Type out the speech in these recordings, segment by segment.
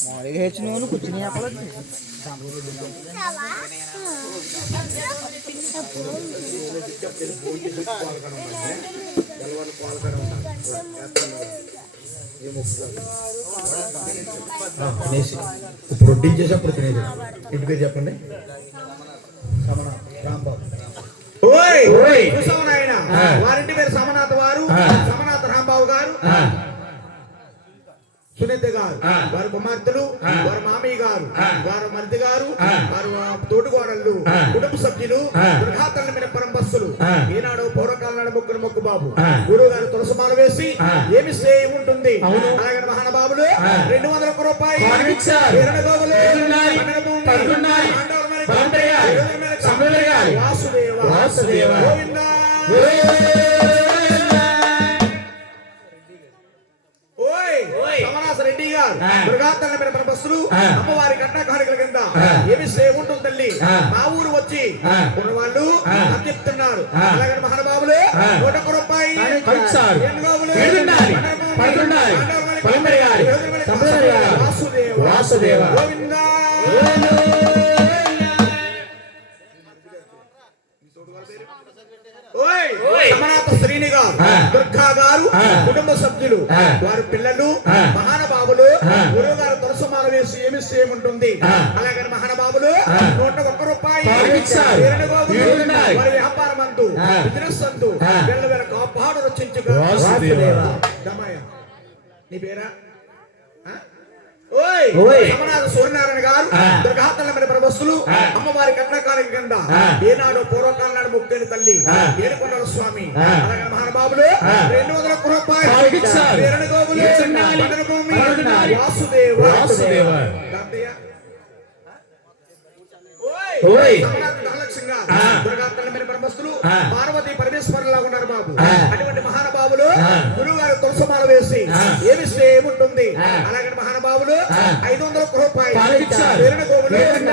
మామూలుగా హెచ్చిన వాళ్ళు కూర్చుని చెప్పలేదు ఇప్పుడు వడ్డించేసి అప్పుడు తినేది. ఇంటి పేరు చెప్పండి. సమణ రాంబాబు. ఓయ్! ఓయ్. చూసావు నాయన. వారింటి పేరు సమనాథ్ వారు. సమనాథ్ రాంబాబు గారు. ఆ, సునీత గారు. వారి కుమార్తెలు. వారి మామయ్య గారు. వారి మరిది గారు. వారి తోటికోడళ్ళు ఆ. కుటుంబ సభ్యులు ఆ. దుర్ఘాతల మీద పరంబస్సులు. ఈనాడు పౌరకాల నాడు ముగ్గురు మొక్కు బాబు. గురువు గారు తులసమాల వేసి. ఏమి శ్రేయం ఉంటుంది. అలాగే మహానుభావులు. రెండు వందల ఒక్క రూపాయలు పాల్గొచ్చారు. ఇరవై గోవులు, అమ్మవారి కట్న కానుకల కింద. ఏమి సేవ ఉంటుంది తల్లి. మా ఊరు వచ్చి వాళ్ళు చెప్తున్నారు. అలాగే మహానుభావులు ఒక్క రూపాయి. వాసుదేవ. గోవిందా. శ్రీని గారు. దుర్గా గారు. కుటుంబ సభ్యులు. వారి రచించుగా వాసుదేవ. దమయ. నీ పేరా. సమనాథ సూర్యనారాయణ గారు ఆ. దుర్గాతల మీద ప్రభస్తులు ఆ. అమ్మవారి కట్నకాలం కింద. ఏనాడు పూర్వకాలం నాడు ముక్కేని తల్లి. ఏడుకొండల స్వామి. అలాగే మహానుభావులు. రెండు వందల ఒక్క రూపాయలు పాల్గొచ్చారు. బ్రహ్మస్తులు. పార్వతి పరమేశ్వరులా ఉన్నారు బాబు. అటువంటి మహానుభావులు. గురువు గారు తులసమాల వేసి ఆ. ఏమి ఇస్తే ఏముంటుంది. అలాగే మహానుభావులు. ఐదు వందల రూపాయలు పాల్గొచ్చారు. వీరణ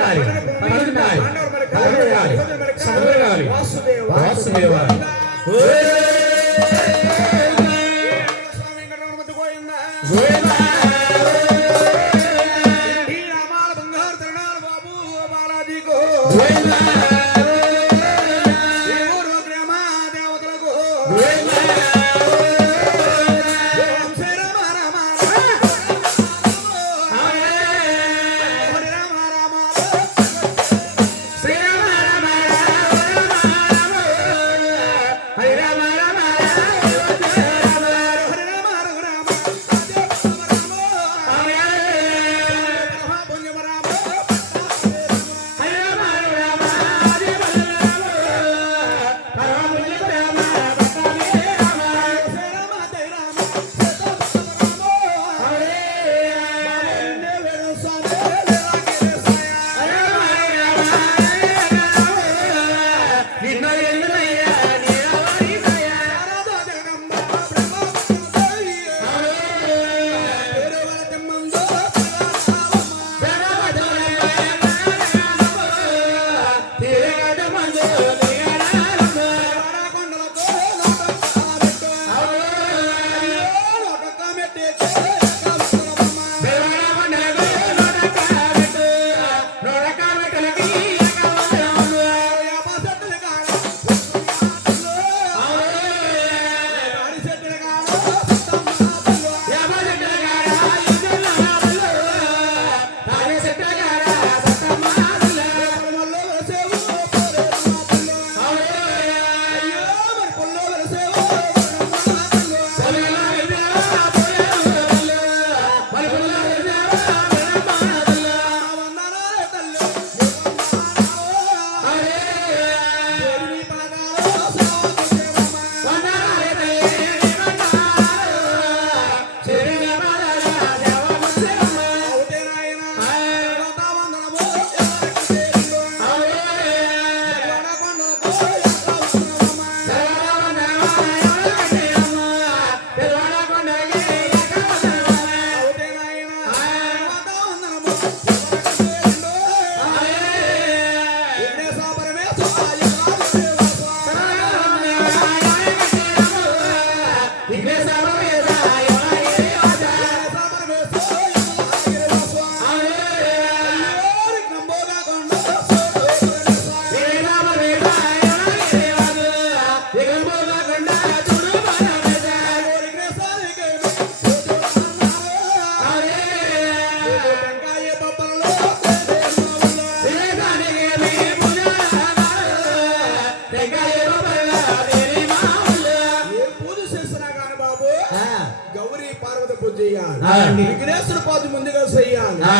విఘ్నేశ్వర ముందుగా చేయాలి ఆ.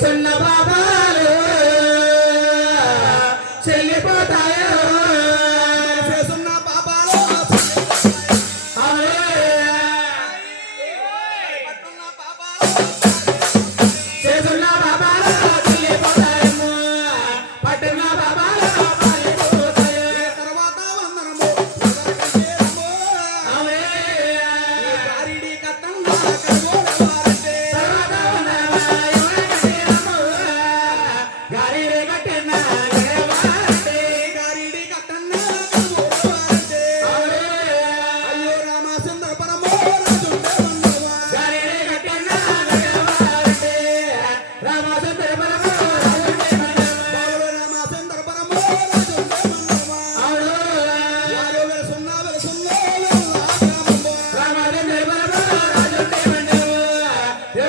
গেছেন না বাবা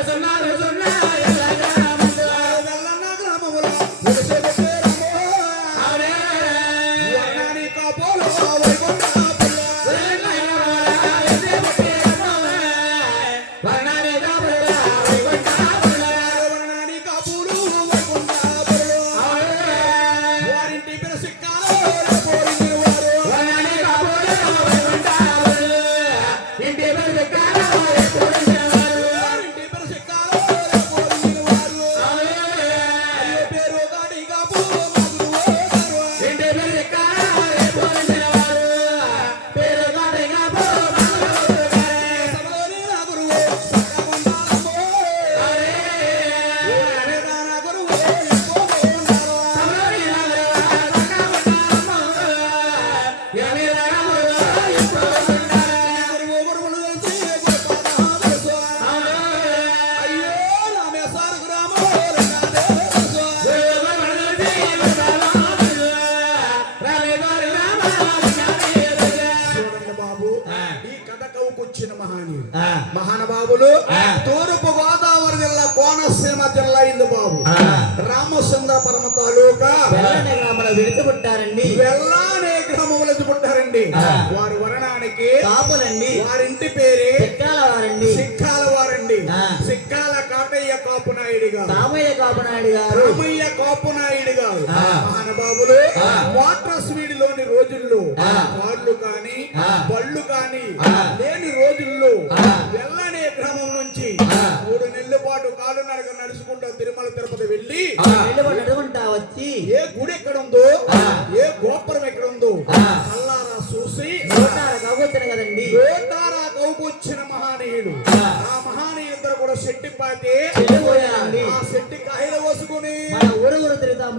சொன்னாரு சொன்னாரு కాపులండి వెళ్ళానే అనే గ్రామంలో ఎదుగుంటారండి వారు వరణానికి కాపులండి. వారింటి పేరే సిక్కాల వారండి సిక్కాల వారండి సిక్కాల కాటయ్య కాపునాయుడు గారు రామయ్య కాపునాయుడు గారు రామయ్య కాపునాయుడు గారు మహానుభావులు వాటర్ స్వీడ్లోని రోజుల్లో కాళ్ళు కాని పళ్ళు కాని లేని రోజుల్లో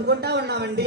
கொண்டாவண்ணா வண்டி.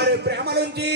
మరి ప్రేమ నుంచి